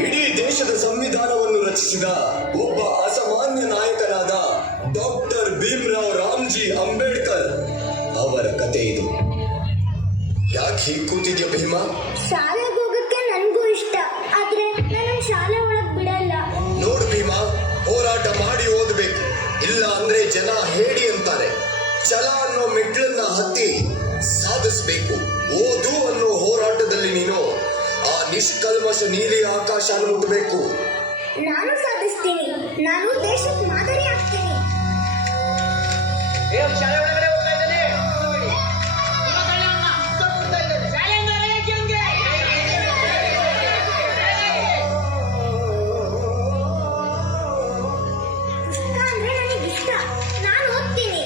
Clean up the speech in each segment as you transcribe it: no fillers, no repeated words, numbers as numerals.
ಇಡೀ ದೇಶದ ಸಂವಿಧಾನವನ್ನು ರಚಿಸಿದ ಒಬ್ಬ ಅಸಾಮಾನ್ಯ ನಾಯಕನಾದ ಡಾಕ್ಟರ್ ಭೀಮರಾವ್ ರಾಮ್ಜಿ ಅಂಬೇಡ್ಕರ್ ಅವರ ಕತೆ ಇದು. ಯಾಕೆ ಹೀಗೆ ಕೂತಿದ್ಯಾ ಭೀಮಾ? ಶಾಲೆಗೆ ಹೋಗಕ್ಕೆ ನನಗೂ ಇಷ್ಟ, ಆದ್ರೆ ನಾನು ಶಾಲೆ ಒಳಗ್ ಬಿಡಲ್ಲ. ನೋಡು ಭೀಮಾ, ಹೋರಾಟ ಮಾಡಿ ಓದಬೇಕು, ಇಲ್ಲ ಅಂದ್ರೆ ಜನ ಹೇಳಿ ಅಂತಾರೆ. ಛಲ ಅನ್ನೋ ಮೆಟ್ಲನ್ನ ಹತ್ತಿ ಸಾಧಿಸಬೇಕು. ಓದು ಅನ್ನೋ ಹೋರಾಟದಲ್ಲಿ ನೀನು ಆ ನಿಷ್ಕಲ್ಮಶ ನೀಲಿ ಆಕಾಶನ ಮುಟ್ಟಬೇಕು. ನಾನು ಸಾಧಿಸ್ತೀನಿ. ನಾನು ದೇಶಕ್ಕೆ ಮಾದರಿ ಆಗ್ತೀನಿ. ಪುಸ್ತಕ ಅಂದ್ರೆ ನನಗೆ ಇಷ್ಟ. ನಾನು ಓದ್ತೀನಿ.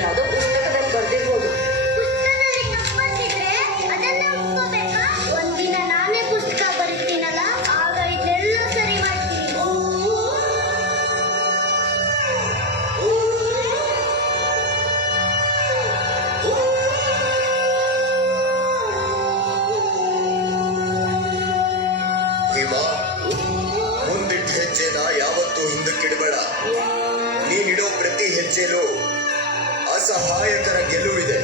ಯಾವುದೋ ಪುಸ್ತಕದಲ್ಲಿ ಬರ್ದಿರ್ಬೋದು. ಒಂದಿನ ನಾನೇ ಪುಸ್ತಕ ಬರೀತೀನಲ್ಲ, ಆಗ ಇದೆಲ್ಲ ಸರಿ ಮಾಡ್ತೀನಿ. ಭೀಮಾ, ಮುಂದಿಟ್ಟ ಹೆಜ್ಜೆನ ಯಾವತ್ತೂ ಹಿಂದಕ್ಕಿಡಬೇಡ. ನೀನಿಡೋ ಪ್ರತಿ ಹೆಜ್ಜೆಲೂ ಅಸಹಾಯಕರ ಗೆಲುವಿದೆ,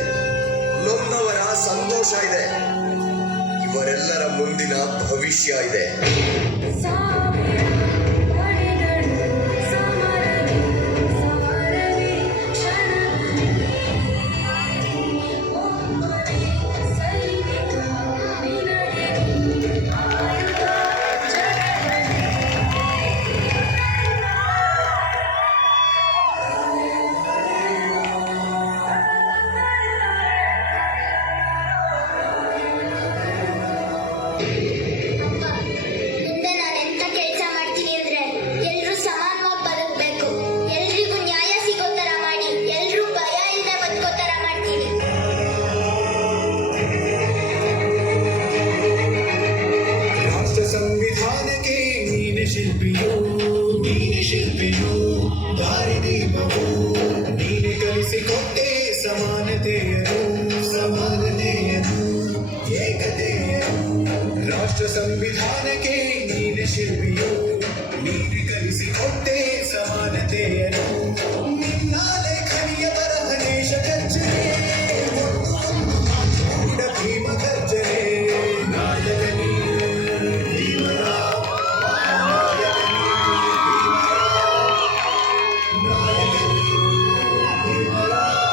ನೊಂದವರ ಸಂತೋಷ ಇದೆ, ಇವರೆಲ್ಲರ ಮುಂದಿನ ಭವಿಷ್ಯ ಇದೆ. ಮುಂದೆ ನಾನು ಎಂತ ಕೆಲಸ ಮಾಡ್ತೀನಿ ಅಂದ್ರೆ ಎಲ್ರೂ ಸಮಾನವಾಗಿ ಬದುಕಬೇಕು, ಎಲ್ರಿಗೂ ನ್ಯಾಯ ಸಿಗೋ ತರ ಮಾಡಿ, ಎಲ್ರೂ ಭಯ ಇಲ್ಲದೆ ಬದುಕೋ ತರ ಮಾಡ್ತೀನಿ. ರಾಷ್ಟ್ರ ಸಂವಿಧಾನಕ್ಕೆ ನೀನೆ ಶಿಲ್ಪಿಯೋ, ದಾರಿದೀಪವೋ, ನೀನೆ ಕಲಿಸಿಕೊಟ್ಟೆ ಸಮಾನತೆಯನ್ನು, ಏಕತೆಯನ್ನು. ರಾಷ್ಟ್ರ ಸಂವಿಧಾನಕ್ಕೆ ನೀನೆ ಶಿಲ್ಪಿಯೋ, ನೀನೆ ಕಲಿಸಿಕೊಟ್ಟೆ ಸಮಾನತೆಯನ್ನು. ನಿನ್ನ ಲೇಖನಿಯ ಬರಹ ದೇಶ ಗರ್ಜನೆ, ಒಂದು ಕೂಡ ಭೀಮ ಗರ್ಜನೆ. ನಾಯಕ ನೀನು ಭೀಮರಾವ್, ನಾಯಕ ನೀನು ಭೀಮರಾವ್, ನಾಯಕ ನೀನು ಭೀಮರಾವ್,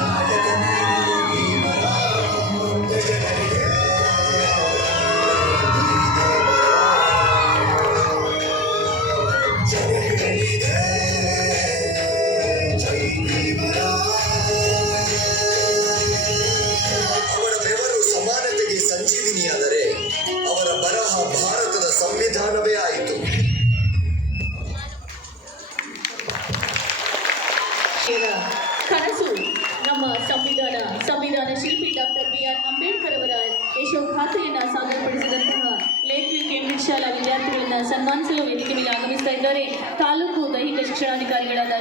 ನಾಯಕ ನೀನು ಭೀಮರಾವ್. ನೊಂದ ಜನರಿಗೆ ಜನಗಳಿಗೆ ಜೈ ಭೀಮರಾವ್. ಅವರ ಬೆವರು ಸಮಾನತೆಗೆ ಸಂಜೀವಿನಿಯಾದರೆ ಅವರ ಬರಹ ಭಾರತದ ಸಂವಿಧಾನವೇ ಆಯಿತು. ಕನಸು ನಮ್ಮ ಸಂವಿಧಾನ ಶಿಲ್ಪಿ ಡಾಕ್ಟರ್ ಬಿ.ಆರ್. ಅಂಬೇಡ್ಕರ್ ಅವರ ಯಶೋಗಾಥೆಯನ್ನು ಸಾದರಪಡಿಸಿದಂತಹ ಲೇಖಿ ಕೇಂಬ್ರಿಡ್ಜ್ ಶಾಲಾ ವಿದ್ಯಾರ್ಥಿಗಳನ್ನ ಸನ್ಮಾನಿಸಲು ವೇದಿಕೆ ಮೇಲೆ ಆಗಮಿಸ್ತಾ ಇದ್ದಾರೆ ತಾಲೂಕು ದೈಹಿಕ ಶಿಕ್ಷಣಾಧಿಕಾರಿಗಳಾದ